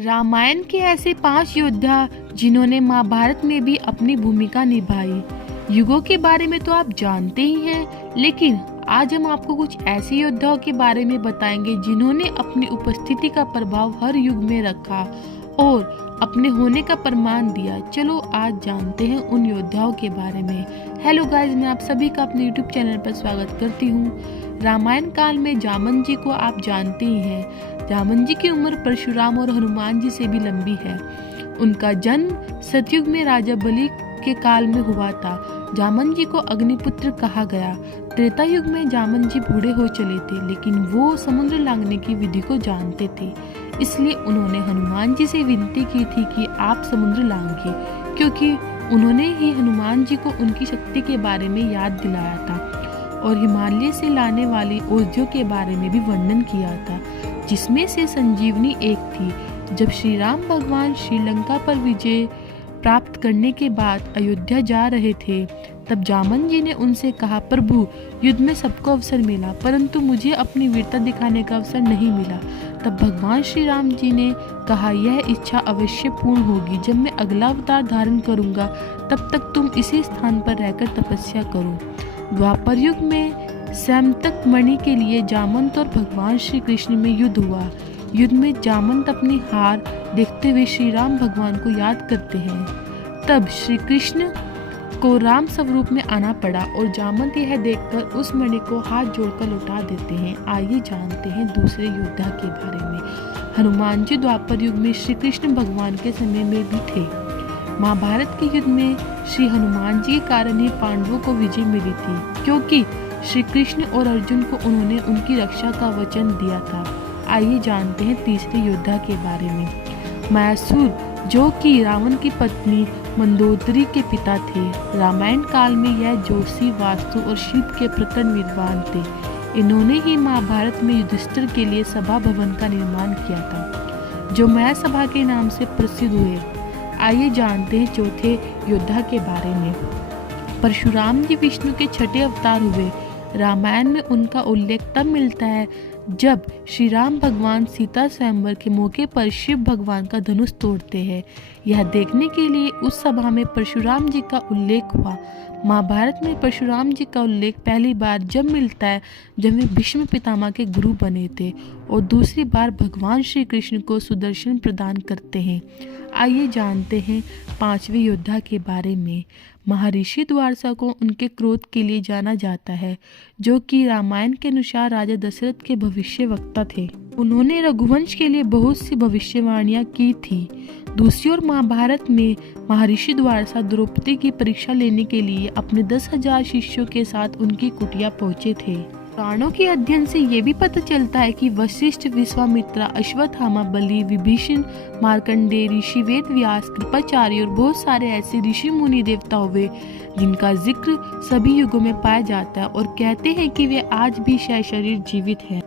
रामायण के ऐसे 5 योद्धा जिन्होंने महाभारत में भी अपनी भूमिका निभाई। युगों के बारे में तो आप जानते ही हैं, लेकिन आज हम आपको कुछ ऐसे योद्धाओं के बारे में बताएंगे जिन्होंने अपनी उपस्थिति का प्रभाव हर युग में रखा और अपने होने का प्रमाण दिया। चलो आज जानते हैं उन योद्धाओं के बारे में। हेलो गाइस, मैं आप सभी का अपने यूट्यूब चैनल पर स्वागत करती हूँ। रामायण काल में जामन जी को आप जानते ही हैं। जामन जी की उम्र परशुराम और हनुमान जी से भी लंबी है। उनका जन्म सतयुग में राजा बलि के काल में हुआ था। जामन जी को अग्निपुत्र कहा गया। त्रेता युग में जामन जी बूढ़े हो चले थे, लेकिन वो समुद्र लांघने की विधि को जानते थे। इसलिए उन्होंने हनुमान जी से विनती की थी कि आप समुद्र लांघिए, क्योंकि उन्होंने ही हनुमान जी को उनकी शक्ति के बारे में याद दिलाया था और हिमालय से लाने वाली औषधियों के बारे में भी वर्णन किया था, जिसमें से संजीवनी एक थी। जब श्री राम भगवान श्रीलंका पर विजय प्राप्त करने के बाद अयोध्या जा रहे थे, तब जामन जी ने उनसे कहा, प्रभु, युद्ध में सबको अवसर मिला, परंतु मुझे अपनी वीरता दिखाने का अवसर नहीं मिला। तब भगवान श्री राम जी ने कहा, यह इच्छा अवश्य पूर्ण होगी। जब मैं अगला अवतार धारण करूंगा, तब तक तुम इसी स्थान पर रहकर तपस्या करो। द्वापर युग में सैमतक मणि के लिए जामंत और भगवान श्री कृष्ण में युद्ध हुआ। युद्ध में जामंत अपनी हार देखते हुए श्री राम भगवान को याद करते हैं। तब श्री कृष्ण को राम स्वरूप में आना पड़ा और जामंत यह देखकर उस मणि को हाथ जोड़कर लौटा देते हैं। आइए जानते हैं दूसरे योद्धा के बारे में। हनुमान जी द्वापर युग में श्री कृष्ण भगवान के समय में भी थे। महाभारत के युद्ध में श्री हनुमान जी के कारण ही पांडवों को विजय मिली थी, क्योंकि श्री कृष्ण और अर्जुन को उन्होंने उनकी रक्षा का वचन दिया था। आइए जानते हैं तीसरे योद्धा के बारे में। मायासुर, जो कि रावण की पत्नी मंदोदरी के पिता थे। रामायण काल में यह जोशी, वास्तु और शिल्प के प्रखर विद्वान थे। इन्होंने ही महाभारत में युधिष्ठिर के लिए सभा भवन का निर्माण किया था, जो माया सभा के नाम से प्रसिद्ध हुए। आइए जानते हैं चौथे योद्धा के बारे में। परशुराम जी विष्णु के छठे अवतार हुए। रामायण में उनका उल्लेख तब मिलता है जब श्री राम भगवान सीता स्वयंवर के मौके पर शिव भगवान का धनुष तोड़ते हैं। यह देखने के लिए उस सभा में परशुराम जी का उल्लेख हुआ। महाभारत में परशुराम जी का उल्लेख पहली बार जब मिलता है जब वे भीष्म पितामह के गुरु बने थे और दूसरी बार भगवान श्री कृष्ण को सुदर्शन प्रदान करते हैं। आइए जानते हैं पांचवें योद्धा के बारे में। महर्षि द्वारसा को उनके क्रोध के लिए जाना जाता है, जो कि रामायण के अनुसार राजा दशरथ के भविष्यवक्ता थे। उन्होंने रघुवंश के लिए बहुत सी भविष्यवाणियां की थी। दूसरी ओर महाभारत में महर्षि द्वारसा द्रौपदी की परीक्षा लेने के लिए अपने 10,000 शिष्यों के साथ उनकी कुटिया पहुंचे थे। पुराणों के अध्ययन से ये भी पता चलता है कि वशिष्ठ, विश्वामित्रा, अश्वत्थामा, बलि, विभीषण, मार्कंडेय, ऋषि वेद व्यास, कृपाचार्य और बहुत सारे ऐसे ऋषि मुनि देवता हुए जिनका जिक्र सभी युगों में पाया जाता है और कहते हैं कि वे आज भी सशरीर जीवित हैं।